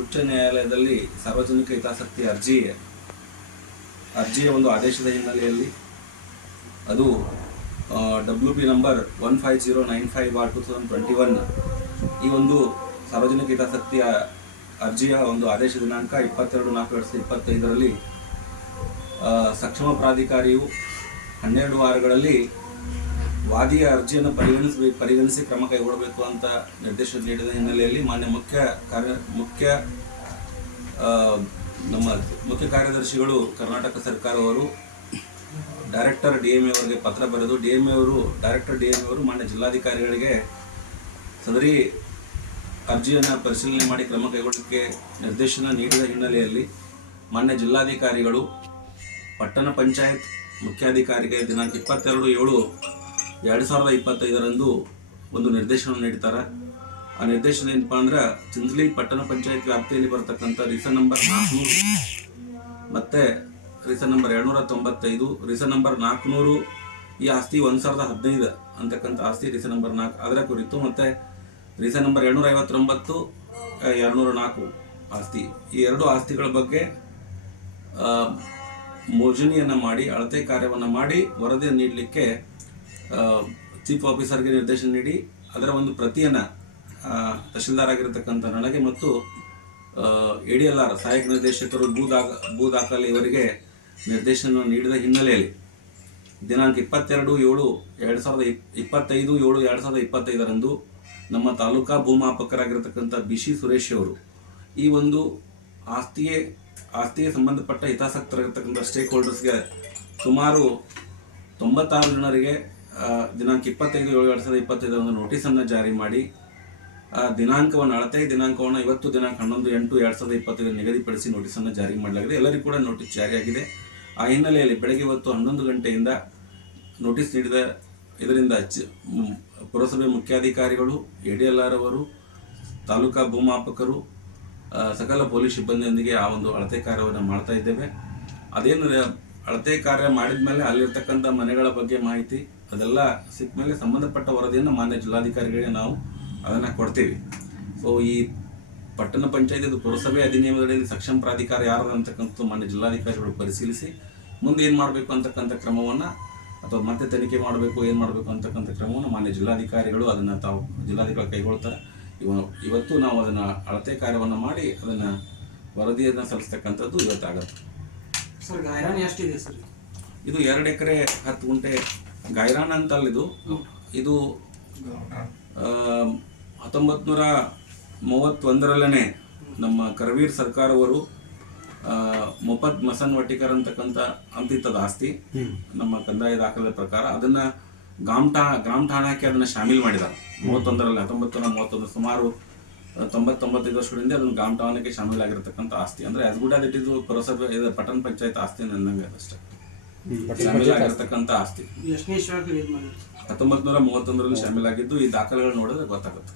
ಉಚ್ಚ ನ್ಯಾಯಾಲಯದಲ್ಲಿ ಸಾರ್ವಜನಿಕ ಹಿತಾಸಕ್ತಿ ಅರ್ಜಿ, ಅರ್ಜಿಯ ಒಂದು ಆದೇಶದ ಹಿನ್ನೆಲೆಯಲ್ಲಿ ಅದು W P number one five zero nine five bar two thousand twenty one ಈ ಒಂದು ಸಾರ್ವಜನಿಕ ಹಿತಾಸಕ್ತಿಯ ಅರ್ಜಿಯ ಒಂದು ಆದೇಶ ದಿನಾಂಕ ಇಪ್ಪತ್ತೆರಡು ನಾಲ್ಕು ಎರಡು ಸಾವಿರದ ಇಪ್ಪತ್ತೈದರಲ್ಲಿ ಸಕ್ಷಮ ಪ್ರಾಧಿಕಾರಿಯು ಹನ್ನೆರಡು ವಾರಗಳಲ್ಲಿ ವಾದಿಯ ಅರ್ಜಿಯನ್ನು ಪರಿಗಣಿಸಬೇಕು ಪರಿಗಣಿಸಿ ಕ್ರಮ ಕೈಗೊಳ್ಳಬೇಕು ಅಂತ ನಿರ್ದೇಶನ ನೀಡಿದ ಹಿನ್ನೆಲೆಯಲ್ಲಿ ಮಾನ್ಯ ಮುಖ್ಯ ಕಾರ್ಯ ಮುಖ್ಯ ನಮ್ಮ ಮುಖ್ಯ ಕಾರ್ಯದರ್ಶಿಗಳು ಕರ್ನಾಟಕ ಸರ್ಕಾರವರು ಡೈರೆಕ್ಟರ್ ಡಿ ಎಂ ಎ ಅವರಿಗೆ ಪತ್ರ ಬರೆದು ಡಿ ಎಂ ಎ ಅವರು, ಡೈರೆಕ್ಟರ್ ಡಿ ಎಂ ಎ ಅವರು ಮಾನ್ಯ ಜಿಲ್ಲಾಧಿಕಾರಿಗಳಿಗೆ ಸದರಿ ಅರ್ಜಿಯನ್ನು ಪರಿಶೀಲನೆ ಮಾಡಿ ಕ್ರಮ ಕೈಗೊಳ್ಳಕ್ಕೆ ನಿರ್ದೇಶನ ನೀಡಿದ ಹಿನ್ನೆಲೆಯಲ್ಲಿ ಮಾನ್ಯ ಜಿಲ್ಲಾಧಿಕಾರಿಗಳು, ಪಟ್ಟಣ ಪಂಚಾಯತ್ ಮುಖ್ಯಾಧಿಕಾರಿಗೆ ದಿನಾಂಕ ಇಪ್ಪತ್ತೆರಡು ಏಳು ಎರಡು ಸಾವಿರದ ಇಪ್ಪತ್ತೈದರಂದು ಒಂದು ನಿರ್ದೇಶನ ನೀಡ್ತಾರೆ. ಆ ನಿರ್ದೇಶನ ಏನಪ್ಪ ಅಂದ್ರೆ ಚಿಂಚಲಿ ಪಟ್ಟಣ ಪಂಚಾಯತ್ ವ್ಯಾಪ್ತಿಯಲ್ಲಿ ಬರತಕ್ಕಂಥ ರೀಸನ್ ನಂಬರ್ ನಾಲ್ಕುನೂರು ಮತ್ತೆ ರೀಸನ್ ನಂಬರ್ ಎರಡುನೂರ ತೊಂಬತ್ತೈದು ರೀಸನ್ ನಂಬರ್ ನಾಲ್ಕುನೂರು ಈ ಆಸ್ತಿ ಒಂದು ಸಾವಿರದ ಹದಿನೈದು ಅಂತಕ್ಕಂಥ ಆಸ್ತಿ ರೀಸನ್ ನಂಬರ್ ನಾಲ್ಕು. ಅದರ ಕುರಿತು ಮತ್ತೆ ರೀಸನ್ ನಂಬರ್ ಎರಡುನೂರ ಐವತ್ತೊಂಬತ್ತು ಎರಡುನೂರ ನಾಲ್ಕು ಆಸ್ತಿ. ಈ ಎರಡು ಆಸ್ತಿಗಳ ಬಗ್ಗೆ ಮೋಜಣಿಯನ್ನು ಮಾಡಿ, ಅಳತೆ ಕಾರ್ಯವನ್ನು ಮಾಡಿ ವರದಿಯನ್ನು ನೀಡಲಿಕ್ಕೆ ಚೀಫ್ ಆಫೀಸರ್ಗೆ ನಿರ್ದೇಶನ ನೀಡಿ, ಅದರ ಒಂದು ಪ್ರತಿಯನ್ನು ತಹಶೀಲ್ದಾರ್ ಆಗಿರತಕ್ಕಂಥ ನನಗೆ ಮತ್ತು ಎ ಡಿ ಎಲ್ ಆರ್, ಸಹಾಯಕ ನಿರ್ದೇಶಕರು ಭೂ ದಾಖ, ಭೂ ದಾಖಲೆ ಇವರಿಗೆ ನಿರ್ದೇಶನ ನೀಡಿದ ಹಿನ್ನೆಲೆಯಲ್ಲಿ, ದಿನಾಂಕ ಇಪ್ಪತ್ತೆರಡು ಏಳು ಎರಡು ಸಾವಿರದ ಇಪ್, ಇಪ್ಪತ್ತೈದು ಏಳು ಎರಡು ಸಾವಿರದ ಇಪ್ಪತ್ತೈದರಂದು ನಮ್ಮ ತಾಲೂಕಾ ಭೂಮಾಪಕರಾಗಿರ್ತಕ್ಕಂಥ ಬಿ ಸಿ ಸುರೇಶ್ ಅವರು ಈ ಒಂದು ಆಸ್ತಿಗೆ ಆಸ್ತಿಗೆ ಸಂಬಂಧಪಟ್ಟ ಹಿತಾಸಕ್ತರಾಗಿರ್ತಕ್ಕಂಥ ಸ್ಟೇಕ್ ಹೋಲ್ಡರ್ಸ್ಗೆ ಸುಮಾರು ತೊಂಬತ್ತಾರು ಜನರಿಗೆ ದಿನಾಂಕ ಇಪ್ಪತ್ತೈದು ಏಳು ಎರಡು ಸಾವಿರದ ಇಪ್ಪತ್ತೈದರಂದು ನೋಟಿಸನ್ನು ಜಾರಿ ಮಾಡಿ, ಆ, ದಿನಾಂಕವನ್ನು ಅಳತೆ ದಿನಾಂಕವನ್ನು ಇವತ್ತು ದಿನಾಂಕ ಹನ್ನೊಂದು, ಎಂಟು, ಎರಡು ಸಾವಿರದ ಇಪ್ಪತ್ತೈದು ನಿಗದಿಪಡಿಸಿ ನೋಟಿಸನ್ನು ಜಾರಿ ಮಾಡಲಾಗಿದೆ. ಎಲ್ಲರಿಗೂ ಕೂಡ ನೋಟಿಸ್ ಜಾರಿಯಾಗಿದೆ. ಆ ಹಿನ್ನೆಲೆಯಲ್ಲಿ ಬೆಳಗ್ಗೆ ಇವತ್ತು ಹನ್ನೊಂದು ಗಂಟೆಯಿಂದ ನೋಟಿಸ್ ನೀಡಿದ ಇದರಿಂದ ಪುರಸಭೆ ಮುಖ್ಯಾಧಿಕಾರಿಗಳು ಎ ಡಿ ಎಲ್ ಆರ್ ಅವರು, ತಾಲೂಕಾ ಭೂಮಾಪಕರು ಸಕಲ ಪೊಲೀಸ್ ಸಿಬ್ಬಂದಿಯೊಂದಿಗೆ ಆ ಒಂದು ಅಳತೆ ಕಾರ್ಯವನ್ನು ಮಾಡ್ತಾ ಇದ್ದೇವೆ. ಅದೇನು ಅಳತೆ ಕಾರ್ಯ ಮಾಡಿದ ಮೇಲೆ ಅಲ್ಲಿರ್ತಕ್ಕಂಥ ಮನೆಗಳ ಬಗ್ಗೆ ಮಾಹಿತಿ, ಅದೆಲ್ಲ ಸಿಕ್ಕ ಮೇಲೆ ಸಂಬಂಧಪಟ್ಟ ವರದಿಯನ್ನು ಮಾನ್ಯ ಜಿಲ್ಲಾಧಿಕಾರಿಗಳಿಗೆ ನಾವು ಅದನ್ನು ಕೊಡ್ತೀವಿ. ಸೊ ಈ ಪಟ್ಟಣ ಪಂಚಾಯತಿ ಪುರಸಭೆ ಅಧಿನಿಯಮದಡಿಯಲ್ಲಿ ಸಕ್ಷಮ ಪ್ರಾಧಿಕಾರ ಯಾರು ಅಂತಕ್ಕಂಥ ಮಾನ್ಯ ಜಿಲ್ಲಾಧಿಕಾರಿಗಳು ಪರಿಶೀಲಿಸಿ, ಮುಂದೆ ಏನು ಮಾಡಬೇಕು ಅಂತಕ್ಕಂಥ ಕ್ರಮವನ್ನು ಅಥವಾ ಮತ್ತೆ ತನಿಖೆ ಮಾಡಬೇಕು, ಏನು ಮಾಡಬೇಕು ಅಂತಕ್ಕಂಥ ಕ್ರಮವನ್ನು ಮಾನ್ಯ ಜಿಲ್ಲಾಧಿಕಾರಿಗಳು ಅದನ್ನು ತಾವು ಜಿಲ್ಲಾಧಿಕಾರಿ ಕೈಗೊಳ್ತಾರೆ. ಇವ, ಇವತ್ತು ನಾವು ಅದನ್ನು ಅಳತೆ ಕಾರ್ಯವನ್ನು ಮಾಡಿ ಅದನ್ನು ವರದಿಯನ್ನು ಸಲ್ಲಿಸ್ತಕ್ಕಂಥದ್ದು ಇವತ್ತಾಗುತ್ತೆ. Sir ಗಾಯರಾನ್ sir. ಇದು ಎರಡು ಎಕರೆ ಹತ್ತು ಗುಂಟೆ ಗೈರಾನ್ ಅಂತಲ್ಲ ಇದು ಇದು ಹತ್ತೊಂಬತ್ತು ನೂರ ಮೂವತ್ತೊಂದರಲ್ಲೇ ನಮ್ಮ ಕರವೀರ್ ಸರ್ಕಾರವರು ಆ, ಮೊಫತ್ ಮಸನ್ ವಟಿಕರ್ ಅಂತಕ್ಕಂಥ ಅಂತಿತ್ತದ ಆಸ್ತಿ ನಮ್ಮ ಕಂದಾಯ ದಾಖಲೆ ಪ್ರಕಾರ. ಅದನ್ನ ಗ್ರಾಮ ಠಾ ಗ್ರಾಮ ಠಾಣಾಕ್ಕೆ ಅದನ್ನ ಶಾಮೀಲ್ ಮಾಡಿದ್ದಾರೆ ಮೂವತ್ತೊಂದರಲ್ಲಿ ಹತ್ತೊಂಬತ್ತು ಮೂವತ್ತೊಂದು ಸುಮಾರು ತೊಂಬತ್ತೊಂಬತ್ತೈದು ವರ್ಷಗಳಿಂದ ಅದನ್ನು ಗ್ರಾಮ ಟೌನ್ಗೆ ಶಾಮಿಲ್ ಆಗಿರತಕ್ಕಂಥ ಆಸ್ತಿ. ಅಂದ್ರೆ ಆಸ್ ಗುಡ್ ಆಸ್ ಇಟ್ ಇದು ಪುರಸಭೆ ಇದು ಪಟ್ಟಣ ಪಂಚಾಯತ್ ಆಸ್ತಿ ಅಂದಂಗೆ ಅದಷ್ಟೇ ಶಾಮೀಲ್ ಆಗಿರತಕ್ಕಂಥ ಆಸ್ತಿ. ಹತ್ತೊಂಬತ್ತು ನೂರ ಮೂವತ್ತೊಂದರಲ್ಲಿ ಶಾಮೀಲಾಗಿದ್ದು ಈ ದಾಖಲೆಗಳು ನೋಡಿದ್ರೆ ಗೊತ್ತಾಗುತ್ತೆ.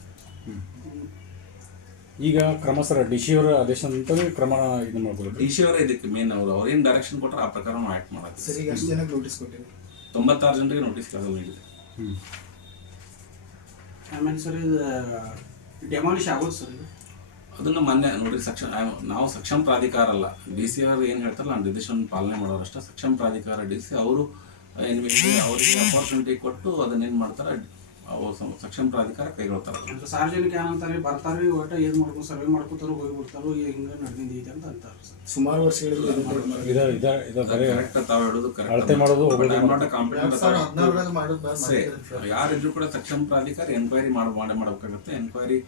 ಈಗ ಕ್ರಮ ಸರ್ ಡಿ ಸಿ ಅವರ ಆದೇಶ ಅಂತಲೇ ಕ್ರಮ ಇದು ಮಾಡ್ಬೋದು. ಡಿ ಸಿ ಅವರೇ ಇದಕ್ಕೆ ಮೇನ್ ಅವರು. ಅವ್ರೇನು ಡೈರೆಕ್ಷನ್ ಕೊಟ್ಟರೆ ಆ ಪ್ರಕಾರ ನಾವು ಆಕ್ಟ್ ಮಾಡೋದು. ಸರಿ ಈಗ ಎಷ್ಟು ಜನಕ್ಕೆ ನೋಟಿಸ್ ಕೊಟ್ಟಿದ್ದೀವಿ ತೊಂಬತ್ತಾರು ಜನರಿಗೆ ನೋಟಿಸ್ ನೀಡಿದೆ. ಹ್ಞೂ ಆಮೇಲೆ ಸರ್ ಇದು ಡೆಮಾಲಿಷ್ ಆಗೋದು ಸರ್ ಇದು. ಅದನ್ನು ಮೊನ್ನೆ ನೋಡಿ ಸಕ್ಷಮ ನಾವು ಸಕ್ಷಮ ಪ್ರಾಧಿಕಾರ ಅಲ್ಲ ಡಿ ಸಿ ಅವರು ಏನು ಹೇಳ್ತಾರಲ್ಲ, ಆ ನಿರ್ದೇಶನ ಪಾಲನೆ ಮಾಡೋರಷ್ಟೇ ಸಕ್ಷಮ ಪ್ರಾಧಿಕಾರ ಡಿ ಸಿ ಅವರು ಏನು ಅವರಿಗೆ ಅಪಾರ್ಚುನಿಟಿ ಕೊಟ್ಟು ಅದನ್ನೇನು ಮಾಡ್ತಾರೆ ಅವು ಸಕ್ಷಮ ಪ್ರಾಧಿಕಾರ ಕೈಗೊಳ್ತಾರೆ. ಅಂದ್ರೆ ಸಾರ್ವಜನಿಕ ಏನಂತಾರೆ ಬರ್ತಾರೆ ಒಟ್ಟ ಏನು ಮಾಡ್ಕೊಂಡು ಸರ್ವೆ ಮಾಡ್ಕೋತಾರೋ ಹೋಗಿ ಬಿಡ್ತಾರೋ ಹಿಂಗೆ ನಡೆದಿದೆ ಅಂತ ಅಂತಾರೆ ಸರ್. ಸುಮಾರು ವರ್ಷಗಳಿಂದ. ಯಾರಿದ್ರು ಕೂಡ ಸಕ್ಷಮ ಪ್ರಾಧಿಕಾರ ಎನ್ಕ್ವೈರಿ ಮಾಡಿ ಮಾಡೇ ಮಾಡಬೇಕಾಗುತ್ತೆ. ಎನ್ಕ್ವೈರಿ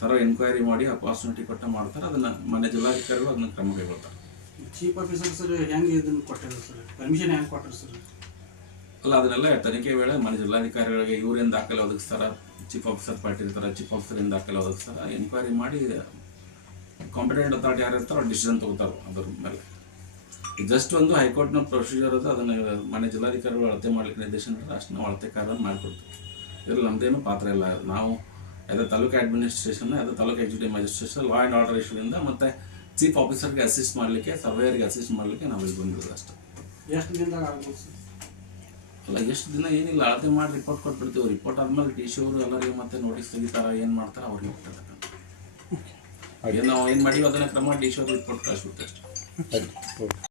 ತರ ಎನ್ಕ್ವೈರಿ ಮಾಡಿ ಅಪಾರ್ಚುನಿಟಿ ಕೊಟ್ಟ ಮಾಡ್ತಾರೆ. ಅದನ್ನ ಮನೆ ಜಿಲ್ಲಾಧಿಕಾರಿಗಳು ಅದನ್ನ ಕ್ರಮ ಕೈಗೊಳ್ತಾರೆ. ಚೀಫ್ ಆಫೀಸರ್ ಸರ್ ಹೆಂಗೆ ಇದನ್ನು ಕೊಟ್ಟಿದ್ರು ಸರ್? ಪರ್ಮಿಷನ್ ಹೆಂಗೆ ಕೊಟ್ಟರು ಸರ್? ಅಲ್ಲ, ಅದನ್ನೆಲ್ಲ ತನಿಖೆ ವೇಳೆ ಮನೆ ಜಿಲ್ಲಾಧಿಕಾರಿಗಳಿಗೆ ಇವರಿಂದ ದಾಖಲೆ ಒದಗಿಸ್ತಾರ? ಚೀಫ್ ಆಫೀಸರ್ ಪಾರ್ಟಿ ಇರ್ತಾರೆ ಚೀಫ್ ಆಫೀಸರ್ ಏನು ದಾಖಲೆ ಒದಗಿಸ್ತಾರ? ಎನ್ಕ್ವೈರಿ ಮಾಡಿ ಕಾಂಪಿಟೆಂಟ್ ಅಥಾರಿಟಿ ಯಾರು ಇರ್ತಾರೋ ಡಿಸಿಷನ್ ತಗೋತಾರೆ ಅದ್ರ ಮೇಲೆ. ಜಸ್ಟ್ ಒಂದು ಹೈಕೋರ್ಟ್ನ ಪ್ರೊಸೀಜರ್ ಅದು, ಅದನ್ನು ಮನೆ ಜಿಲ್ಲಾಧಿಕಾರಿಗಳು ಅಳತೆ ಮಾಡ್ಲಿಕ್ಕೆ ನಿರ್ದೇಶನ ಅಷ್ಟು ನಾವು ಅಳತೆ ಕಾರ್ಯ ಮಾಡಿಕೊಡ್ತೀವಿ. ಇದ್ರಲ್ಲಿ ನಮ್ದೇನು ಪಾತ್ರ ಇಲ್ಲ. ನಾವು ಯಾವುದೇ ತಾಲೂಕು ಅಡ್ಮಿನಿಸ್ಟ್ರೇಷನ್ ಯಾವುದೇ taluk executive magistration law and order ಮತ್ತೆ ಮತ್ತು ಚೀಫ್ ಆಫೀಸರ್ಗೆ ಅಸಿಸ್ಟ್ ಮಾಡಲಿಕ್ಕೆ ಸರ್ವೇಯರ್ಗೆ ಅಸಿಸ್ಟ್ ಮಾಡಲಿಕ್ಕೆ ನಾವು ಇಲ್ಲಿ ಬಂದಿರೋದು ಅಷ್ಟೇ. ಎಷ್ಟು ದಿನದಾಗ ಅಲ್ಲ ಎಷ್ಟು ದಿನ ಏನಿಲ್ಲ ಅಳತೆ ಮಾಡಿ ರಿಪೋರ್ಟ್ ಕೊಟ್ಬಿಡ್ತೀವಿ. ರಿಪೋರ್ಟ್ ಆದ್ಮೇಲೆ ಟಿ ಸಿ ಅವರು ಎಲ್ಲರಿಗೆ ಮತ್ತೆ ನೋಟಿಸ್ ತೆಗಿತಾರ ಏನು ಮಾಡ್ತಾರೆ ಅವ್ರಿಗೆ ಹೋಗ್ತಾರೆ ಏನು ನಾವು ಏನು ಮಾಡಿವಿ ಅದನ್ನ ಕ್ರಮ ಟಿ ಸಿ ಅವ್ರಿಗೆ ರಿಪೋರ್ಟ್ ಕಳಿಸ್ಬಿಡ್ತೀವಿ ಅಷ್ಟೇ.